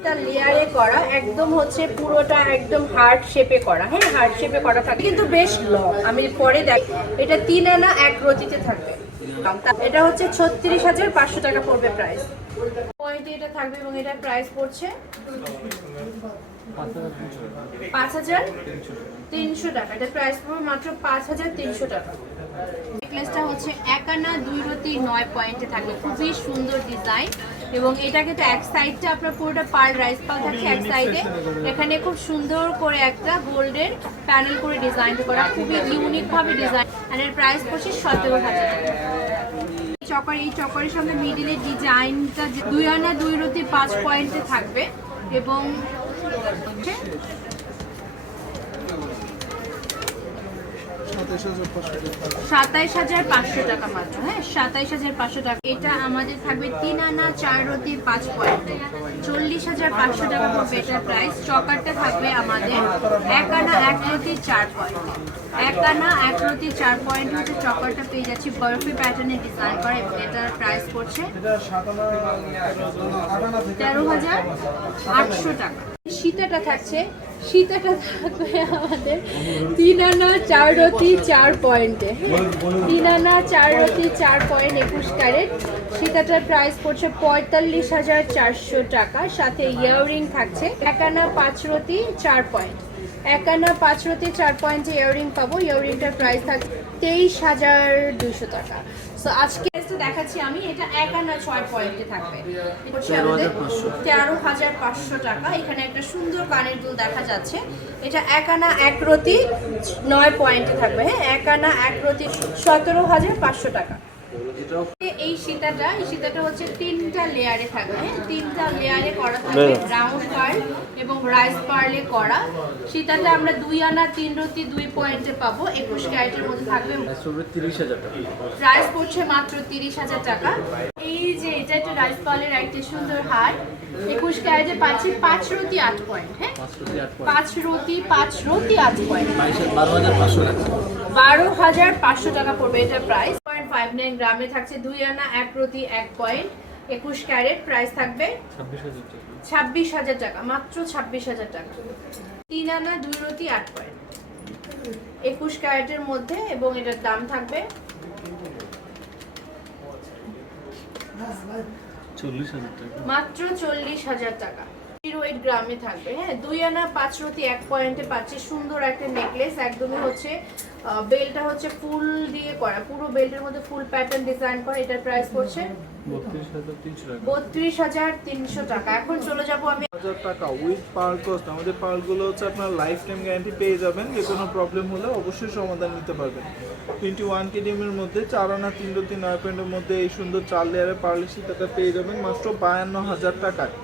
এটা লেয়ারে করা, একদম হচ্ছে পুরোটা একদম হার্ট শেপে করা। হ্যাঁ, হার্ট শেপে করা থাকে, কিন্তু বেশ লং। আমি পরে দেখ, এটা 3 আনা 1 রতিতে থাকবে। এটা হচ্ছে 36,500 টাকা পড়বে প্রাইস। পয়েন্টে এটা থাকবে এবং এটা প্রাইস পড়ছে 5,300 টাকা। এটা প্রাইস পড়বে মাত্র 5,300 টাকা। নেকলেসটা হচ্ছে 1 আনা 2 রতি 9 পয়েন্টে থাকবে, খুবই সুন্দর ডিজাইন। এবং এটাকে তো এক সাইডটা আপনার পুরোটা পার রাইস পাল থাকছে, এক সাইডে এখানে খুব সুন্দর করে একটা গোল্ডের প্যানেল করে ডিজাইন করা, খুবই ইউনিক ভাবে ডিজাইন। আর এর প্রাইস পড়ছে 17,000 টাকা। এই চকারের সঙ্গে মিডিলের ডিজাইনটা 2 আনা 2 রতি 5 পয়েন্টে থাকবে এবং 27,500 টাকা মাত্র। হ্যাঁ, 27,500 টাকা। এটা আমাদের থাকবে 3 আনা 4 রতি 5 পয়েন্টে, 40,500 টাকা পড়বে এটার প্রাইস। চকারটা থাকবে আমাদের 1 আনা 1 রতি 4 পয়েন্টে, 1 আনা 1 রতি 4 পয়েন্ট হচ্ছে চকারটা পেয়ে যাচ্ছি বরফি প্যাটার্নে ডিজাইন করা এবং এটার প্রাইস পড়ছে 13,800 টাকা। সীতাটা থাকছে, সীতাটা থাকবে আমাদের 3 আনা 4 রতি 4 পয়েন্টে। 3 আনা 4 রতি 4 পয়েন্ট 21 ক্যারেট। সীতাটার প্রাইস পড়ছে 45,400 টাকা। সাথে ইয়াররিং থাকছে 1 আনা 5 রতি 4 পয়েন্ট, 1 আনা 5 রতি 4 পয়েন্টে ইয়াররিং পাবো। ইয়াররিংটার প্রাইস থাকবে 23,200 টাকা। সো আজকে দেখাচ্ছি আমি, এটা 1 আনা 6 পয়েন্টে থাকবে, 13,500 টাকা। এখানে একটা সুন্দর কানের দুল দেখা যাচ্ছে, এটা 1 আনা 1 রতি 9 পয়েন্টে থাকবে। হ্যাঁ, 1 আনা 1 রতি 17,500 টাকা। এই সীতাটা হচ্ছে 3টা লেয়ারে থাকবে। হ্যাঁ, 3টা লেয়ারে করা থাকবে, ব্রাউন পার্ল এবং রাইস পার্লে করা। সীতাটা আমরা 2 আনা 3 রতি 2 পয়েন্টে পাবো, 21 ক্যারেটের মধ্যে থাকবে। 30,000 টাকা প্রাইস পড়ছে মাত্র 30,000 টাকা। এই যে এটা একটা রাইস পার্লের একটা সুন্দর হার, 21 ক্যারেটে পাচ্ছি 5 রতি 8 পয়েন্ট। হ্যাঁ, 5 রতি 8 পয়েন্ট, 12,500 টাকা পড়বে এটা প্রাইস। 0.59 গ্রামে থাকছে 2 আনা 1 রতি 1 পয়েন্ট, 21 ক্যারেট। প্রাইস থাকবে 26,000 টাকা, মাত্র 26,000 টাকা। 3 আনা 2 রতি 8 পয়েন্ট, 21 ক্যারেটের মধ্যে এবং এটার দাম থাকবে 40,000 টাকা, মাত্র 40,000 টাকা। 08 গ্রামে থাকবে। হ্যাঁ, 2 আনা 5 রতি 1 পয়েন্টে পাচ্ছে সুন্দর একটা নেকলেস। একদমই হচ্ছে বেলটা হচ্ছে ফুল দিয়ে করা, পুরো বেল্টের মধ্যে ফুল প্যাটার্ন ডিজাইন করা। এটার প্রাইস পড়ছে 32,300 টাকা। এখন চলে যাব আমি 1,000 টাকা উইথ পার্ল কস্ট। আমাদের পার্লগুলো হচ্ছে আপনার লাইফ টাইম গ্যারান্টি পেয়ে যাবেন, যে কোনো প্রবলেম হলে অবশ্যই সমাধান নিতে পারবেন। 21 KDM এর মধ্যে 4 আনা 3 রতি 9 পয়েন্টের মধ্যে এই সুন্দর 4 লেয়ারের পার্লের সীতাটা পেয়ে যাবেন মাত্র 52,000 টাকায়।